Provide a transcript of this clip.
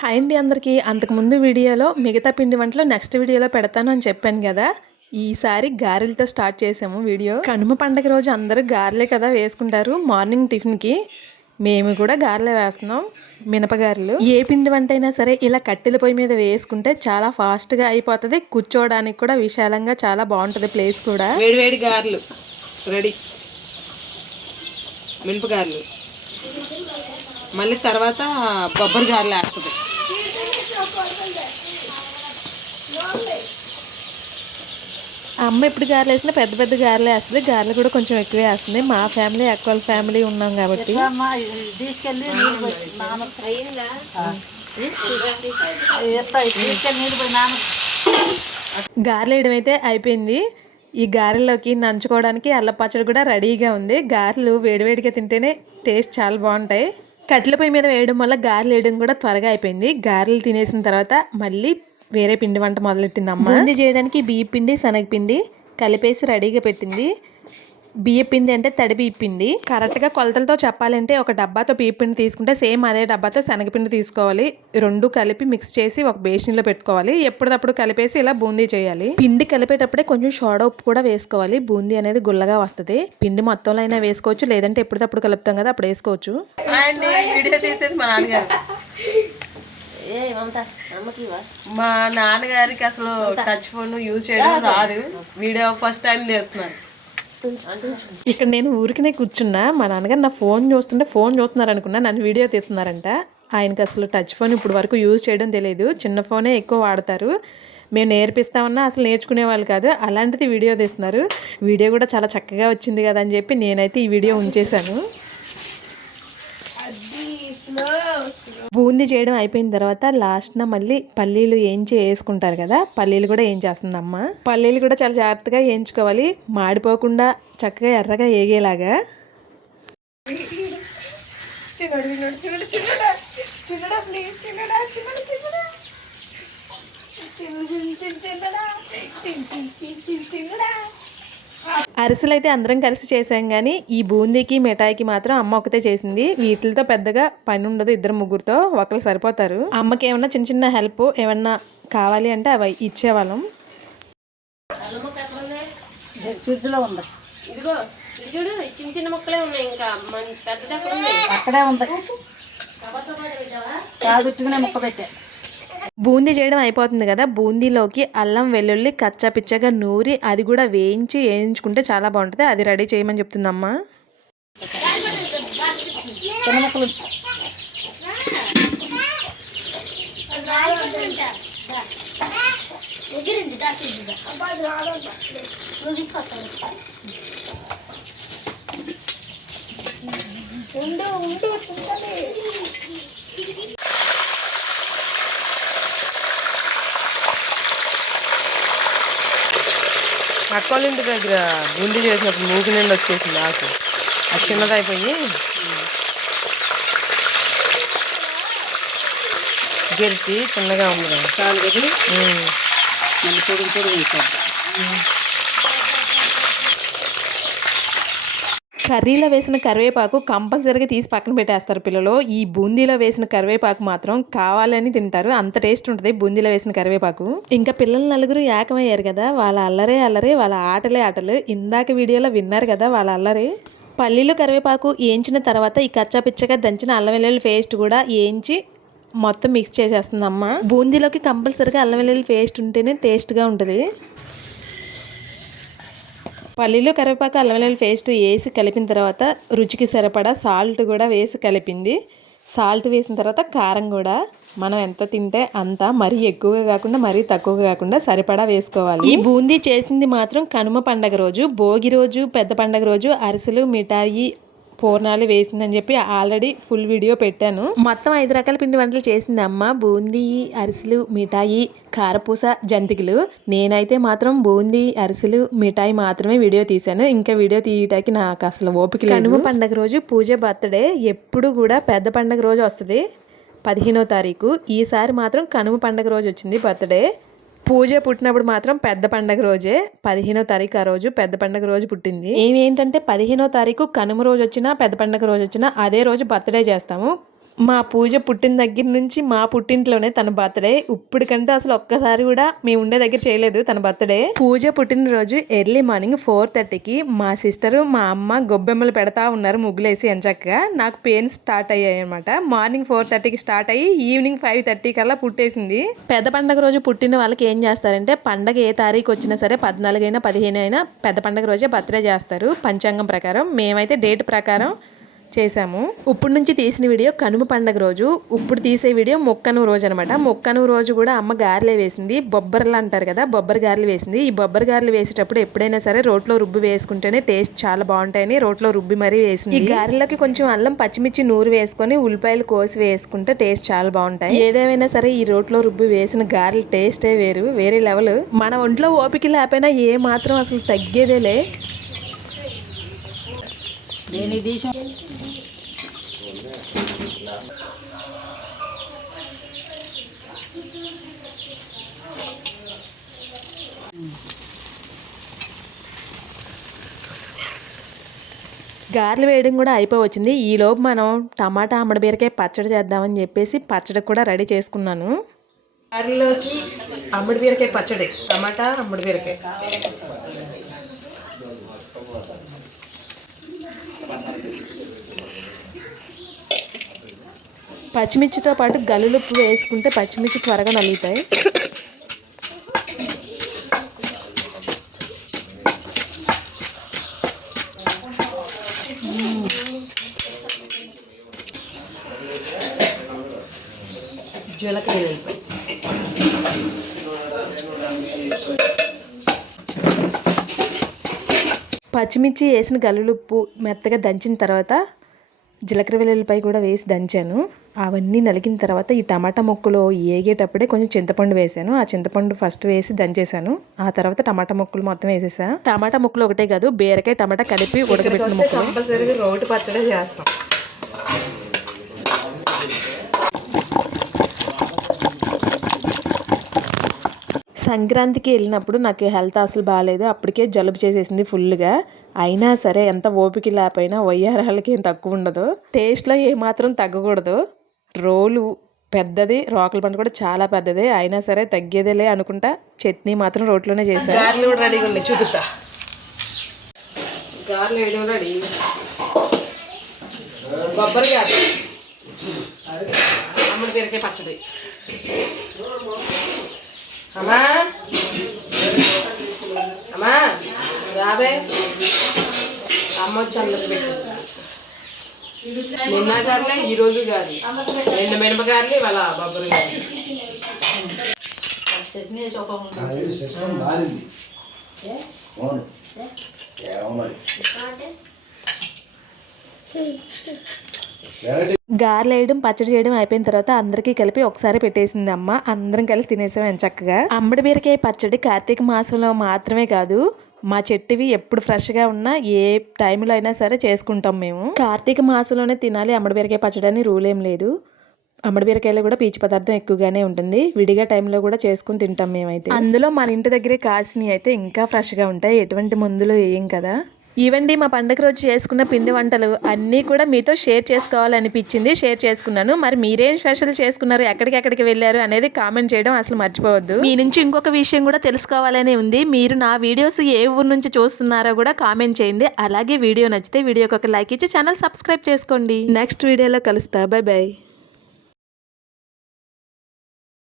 Hi అండి అందరికీ. అంతకుముందు వీడియోలో మిగతా పిండి వంటలు నెక్స్ట్ వీడియోలో పెడతాను అని చెప్పాను కదా. ఈసారి గారెలతో స్టార్ట్ చేసాము వీడియో. కనుమ పండగ రోజు అందరూ గారెలే కదా వేసుకుంటారు మార్నింగ్ టిఫిన్కి. మేము కూడా గారెలే వేస్తున్నాం, మినపగారెలు. ఏ పిండి వంట అయినా సరే ఇలా కట్టెల పొయ్యి మీద వేసుకుంటే చాలా ఫాస్ట్గా అయిపోతుంది. కూర్చోవడానికి కూడా విశాలంగా చాలా బాగుంటుంది ప్లేస్ కూడా. వేడివేడి గారెలు రెడీ, మినపగారెలు. మళ్ళీ తర్వాత బొబ్బరి గారెలు వేస్తుంది. అమ్మ ఎప్పుడు గారెలు వేసినా పెద్ద పెద్ద గారెలు వేస్తుంది. గారెలు కూడా కొంచెం ఎక్కువే వేస్తుంది. మా ఫ్యామిలీ ఎక్కువ ఫ్యామిలీ ఉన్నాం కాబట్టి. గారెలు వేయడం అయితే అయిపోయింది. ఈ గారెల్లోకి నంచుకోవడానికి అల్ల పచ్చడి కూడా రెడీగా ఉంది. గారెలు వేడివేడిగా తింటేనే టేస్ట్ చాలా బాగుంటాయి. కట్టెల పొయ్యి మీద వేయడం వల్ల గారెలు వేయడం కూడా త్వరగా అయిపోయింది. గారెలు తినేసిన తర్వాత మళ్ళీ వేరే పిండి వంట మొదలెట్టింది అమ్మ. బూందీ చేయడానికి బియ్య పిండి శనగపిండి కలిపేసి రెడీగా పెట్టింది. బియ్య పిండి అంటే తడి బియ్య పిండి. కరెక్ట్గా కొలతలతో చెప్పాలంటే ఒక డబ్బాతో బియ్య పిండి తీసుకుంటే సేమ్ అదే డబ్బాతో శనగపిండి తీసుకోవాలి. రెండు కలిపి మిక్స్ చేసి ఒక బేసిన్లో పెట్టుకోవాలి. ఎప్పటికప్పుడు కలిపేసి ఇలా బూందీ చేయాలి. పిండి కలిపేటప్పుడే కొంచెం సోడా ఉప్పు కూడా వేసుకోవాలి. బూందీ అనేది గుల్లగా వస్తుంది. పిండి మొత్తంలో అయినా వేసుకోవచ్చు, లేదంటే ఎప్పటికప్పుడు కలుపుతాం కదా అప్పుడు వేసుకోవచ్చు. మా నాన్నగారికి అసలు టచ్ ఫోన్ యూజ్ చేయడం రాదు. వీడియో ఫస్ట్ టైం చేస్తున్నారు. ఇక్కడ నేను ఊరికినే కూర్చున్నా. మా నాన్నగారు నా ఫోన్ చూస్తున్నారు అనుకున్నా. నన్ను వీడియో తీస్తున్నారంట. ఆయనకి అసలు టచ్ ఫోన్ ఇప్పుడు వరకు యూజ్ చేయడం తెలియదు. చిన్న ఫోనే ఎక్కువ వాడతారు. మేము నేర్పిస్తామన్నా అసలు నేర్చుకునే వాళ్ళు కాదు. అలాంటిది వీడియో తీస్తున్నారు. వీడియో కూడా చాలా చక్కగా వచ్చింది కదా అని చెప్పి నేనైతే ఈ వీడియో ఉంచేశాను. బూందీ చేయడం అయిపోయిన తర్వాత లాస్ట్న మళ్ళీ పల్లీలు వేయించి వేసుకుంటారు కదా. పల్లీలు కూడా ఏం చేస్తుందమ్మ. పల్లీలు కూడా చాలా జాగ్రత్తగా వేయించుకోవాలి, మాడిపోకుండా చక్కగా ఎర్రగా వేగేలాగా. అరిసెలు అయితే అందరం కలిసి చేసాం, కానీ ఈ బూందీకి మిఠాయికి మాత్రం అమ్మ ఒకతే చేసింది. వీటితో పెద్దగా పని ఉండదు, ఇద్దరు ముగ్గురుతో ఒకరు సరిపోతారు. అమ్మకి ఏమన్నా చిన్న చిన్న హెల్ప్ ఏమన్నా కావాలి అంటే అవి ఇచ్చేవాళ్ళం. చిన్న చిన్న ముక్కలే ఉన్నాయి, ఇంకా అక్కడే ఉంది. కాదుట్టుకునే ముక్క పెట్టా. బూందీ చేయడం అయిపోతుంది కదా. బూందీలోకి అల్లం వెల్లుల్లి కచ్చా పిచ్చగా నూరి అది కూడా వేయించుకుంటే చాలా బాగుంటుంది. అది రెడీ చేయమని చెప్తుందమ్మా. అక్కోళ్ళ ఇంటి దగ్గర బూందీ చేసినప్పుడు మూకి నిండి వచ్చేసింది ఆకు. అది చిన్నదైపోయి గెరిటి చిన్నగా ఉంది. కర్రీలో వేసిన కరివేపాకు కంపల్సరీగా తీసి పక్కన పెట్టేస్తారు పిల్లలు. ఈ బూందీలో వేసిన కరివేపాకు మాత్రం కావాలని తింటారు, అంత టేస్ట్ ఉంటుంది బూందీలో వేసిన కరివేపాకు. ఇంకా పిల్లలు నలుగురు ఏకమయ్యారు కదా, వాళ్ళ అల్లరి వాళ్ళ ఆటలు. ఇందాక వీడియోలో విన్నారు కదా వాళ్ళ అల్లరి. పల్లీలు కరివేపాకు వేయించిన తర్వాత ఈ కచ్చా పిచ్చగా దంచిన అల్లం వెల్లుల్లి పేస్ట్ కూడా వేయించి మొత్తం మిక్స్ చేసేస్తుంది అమ్మ. బూందీలోకి కంపల్సరీగా అల్లం వెల్లుల్లి పేస్ట్ ఉంటేనే టేస్ట్గా ఉంటుంది. పల్లీలు కరివేపాకు అల్లం వెల్లుల్లి పేస్ట్ వేసి కలిపిన తర్వాత రుచికి సరిపడా సాల్ట్ కూడా వేసి కలిపింది. సాల్ట్ వేసిన తర్వాత కారం కూడా మనం ఎంత తింటే అంత, మరీ ఎక్కువగా కాకుండా మరీ తక్కువగా కాకుండా సరిపడా వేసుకోవాలి. ఈ బూందీ చేసింది మాత్రం కనుమ పండగ రోజు. భోగి రోజు పెద్ద పండగ రోజు అరిసెలు మిఠాయి పూర్ణాలు వేసిందని చెప్పి ఆల్రెడీ ఫుల్ వీడియో పెట్టాను. మొత్తం 5 రకాల పిండి వంటలు చేసింది అమ్మ. బూందీ, అరిసెలు, మిఠాయి, కారపూస, జంతికలు. నేనైతే మాత్రం బూందీ, అరిసెలు, మిఠాయి మాత్రమే వీడియో తీశాను. ఇంకా వీడియో తీయటానికి నాకు అసలు ఓపిక లేదు. కనుమ పండగ రోజు పూజ బర్త్డే ఎప్పుడు కూడా పెద్ద పండగ రోజు వస్తుంది, 15వ తారీఖు. ఈసారి మాత్రం కనుమ పండగ రోజు వచ్చింది బర్త్డే. పూజ పుట్టినప్పుడు మాత్రం పెద్ద పండగ రోజే, 15వ తారీఖు ఆ రోజు పెద్ద పండగ రోజు పుట్టింది. ఏంటంటే 15వ తారీఖు కనుమ రోజు వచ్చినా పెద్ద పండగ రోజు వచ్చినా అదే రోజు బర్త్డే చేస్తాము. మా పూజ పుట్టిన దగ్గర నుంచి మా పుట్టింట్లోనే తన బర్త్డే ఇప్పటికంటే అసలు ఒక్కసారి కూడా మేము ఉండే దగ్గర చేయలేదు తన బర్త్డే. పూజ పుట్టినరోజు ఎర్లీ మార్నింగ్ 4:30కి మా సిస్టరు మా అమ్మ గొబ్బెమ్మలు పెడతా ఉన్నారు ముగ్గులేసి ఎంచక్కగా. నాకు పెయిన్స్ స్టార్ట్ అయ్యాయి అనమాట. మార్నింగ్ 4:30కి స్టార్ట్ అయ్యి ఈవినింగ్ 5:30 కల్లా పుట్టేసింది. పెద్ద పండగ రోజు పుట్టిన వాళ్ళకి ఏం చేస్తారంటే పండగ ఏ తారీఖు వచ్చినా సరే 14 అయినా 15 అయినా పెద్ద పండగ రోజే బర్త్డే చేస్తారు పంచాంగం ప్రకారం. మేమైతే డేట్ ప్రకారం చేసాము. ఇప్పుడు నుంచి తీసిన వీడియో కనుమ పండగ రోజు, ఇప్పుడు తీసే వీడియో మొక్కను రోజు అనమాట. మొక్కను రోజు కూడా అమ్మ గారెలే వేసింది. బొబ్బర్లు అంటారు కదా, బొబ్బరి గారెలు వేసింది. ఈ బొబ్బరి గారెలు వేసేటప్పుడు ఎప్పుడైనా సరే రోట్లో రుబ్బి వేసుకుంటేనే టేస్ట్ చాలా బాగుంటాయని రోట్లో రుబ్బి మరీ వేసింది. ఈ గారెలకి కొంచెం అల్లం పచ్చిమిర్చి నూరు వేసుకొని ఉల్లిపాయలు కోసి వేసుకుంటే టేస్ట్ చాలా బాగుంటాయి. ఏదేమైనా సరే ఈ రోట్లో రుబ్బి వేసిన గారెల టేస్టే వేరే లెవెల్. మన ఒంట్లో ఓపిక లేకపోయినా ఏ మాత్రం అసలు తగ్గేదేలే. నేను ఇది గారెలు వేయడం కూడా అయిపోవచ్చింది. ఈలోపు మనం టమాటా అమ్మడి బీరకాయ పచ్చడి చేద్దామని చెప్పేసి పచ్చడి కూడా రెడీ చేసుకున్నాను. గారెలోకి అమ్మడి బీరకాయ పచ్చడి, టమాటా అమ్మడి బీరకాయ. పచ్చిమిర్చితో పాటు గల్లులుప్పు వేసుకుంటే పచ్చిమిర్చి త్వరగా నలుగుతాయి. జీలకర్ర పచ్చిమిర్చి వేసిన గల్లులుప్పు మెత్తగా దంచిన తర్వాత జీలకర్ర వెల్లుల్లిపాయ కూడా వేసి దంచాను. అవన్నీ నలిగిన తర్వాత ఈ టమాటా ముక్కలు ఏగేటప్పుడే కొంచెం చింతపండు వేసాను. ఆ చింతపండు ఫస్ట్ వేసి దంచేసాను. ఆ తర్వాత టమాటా ముక్కలు మొత్తం వేసేసా. టమాటా ముక్కలు ఒకటే కాదు, బీరకాయ టమాటా కలిపి ఉడకబెట్టిన ముక్కలు. కంపల్సరీగా రోటి పచ్చడి చేస్తాం. సంక్రాంతికి వెళ్ళినప్పుడు నాకు హెల్త్ అసలు బాగాలేదు. అప్పటికే జలుబు చేసేసింది ఫుల్గా. అయినా సరే ఎంత ఓపిక లేకపోయినా వయ్యారాలకి ఏం తక్కువ ఉండదు. టేస్ట్లో ఏమాత్రం తగ్గకూడదు. రోలు పెద్దది, రోకల పండు కూడా చాలా పెద్దది. అయినా సరే తగ్గేదేలే అనుకుంటా చట్నీ మాత్రం రోట్లోనే చేశాను. గారెలు కూడా రెడీగా ఉన్నాయి, చూపుతా. గారెలు వేయడం రెడీ. బొబ్బరి గారెలు, అమ్మడి బీరకాయ పచ్చడి. అమ్మా అమ్మా రాబే, అమ్మ వచ్చి అందరికి పెట్టు. నిన్న గారులే ఈరోజు గారు, నిన్న మినపగారులు ఇవాళ బొబ్బరి గారు. చట్నీ గారెలు వేయడం పచ్చడి చేయడం అయిపోయిన తర్వాత అందరికీ కలిపి ఒకసారి పెట్టేసింది అమ్మ. అందరం కలిసి తినేసాం ఎంచక్కగా. అమ్మడి బీరకాయ పచ్చడి కార్తీక మాసంలో మాత్రమే కాదు, మా చెట్టువి ఎప్పుడు ఫ్రెష్గా ఉన్నా ఏ టైంలో అయినా సరే చేసుకుంటాం మేము. కార్తీక మాసంలోనే తినాలి అమ్మడి బీరకాయ పచ్చడి అని రూల్ ఏం లేదు. అమ్మడి బీరకాయలో కూడా పీచు పదార్థం ఎక్కువగానే ఉంటుంది. విడిగా టైంలో కూడా చేసుకుని తింటాం మేమైతే. అందులో మన ఇంటి దగ్గరే కాసినవి అయితే ఇంకా ఫ్రెష్గా ఉంటాయి, ఎటువంటి మందులు వేయం కదా. ఇవండి మా పండుగ రోజు చేసుకున్న పిండి వంటలు అన్నీ కూడా మీతో షేర్ చేసుకోవాలనిపించింది, షేర్ చేసుకున్నాను. మరి మీరేం స్పెషల్ చేసుకున్నారు, ఎక్కడికి వెళ్ళారు అనేది కామెంట్ చేయడం అసలు మర్చిపోవద్దు. మీ నుంచి ఇంకొక విషయం కూడా తెలుసుకోవాలనే ఉంది. మీరు నా వీడియోస్ ఏ ఊరు నుంచి చూస్తున్నారో కూడా కామెంట్ చేయండి. అలాగే వీడియో నచ్చితే వీడియోకి ఒక లైక్ ఇచ్చి ఛానల్ సబ్స్క్రైబ్ చేసుకోండి. నెక్స్ట్ వీడియోలో కలుస్తా. By by.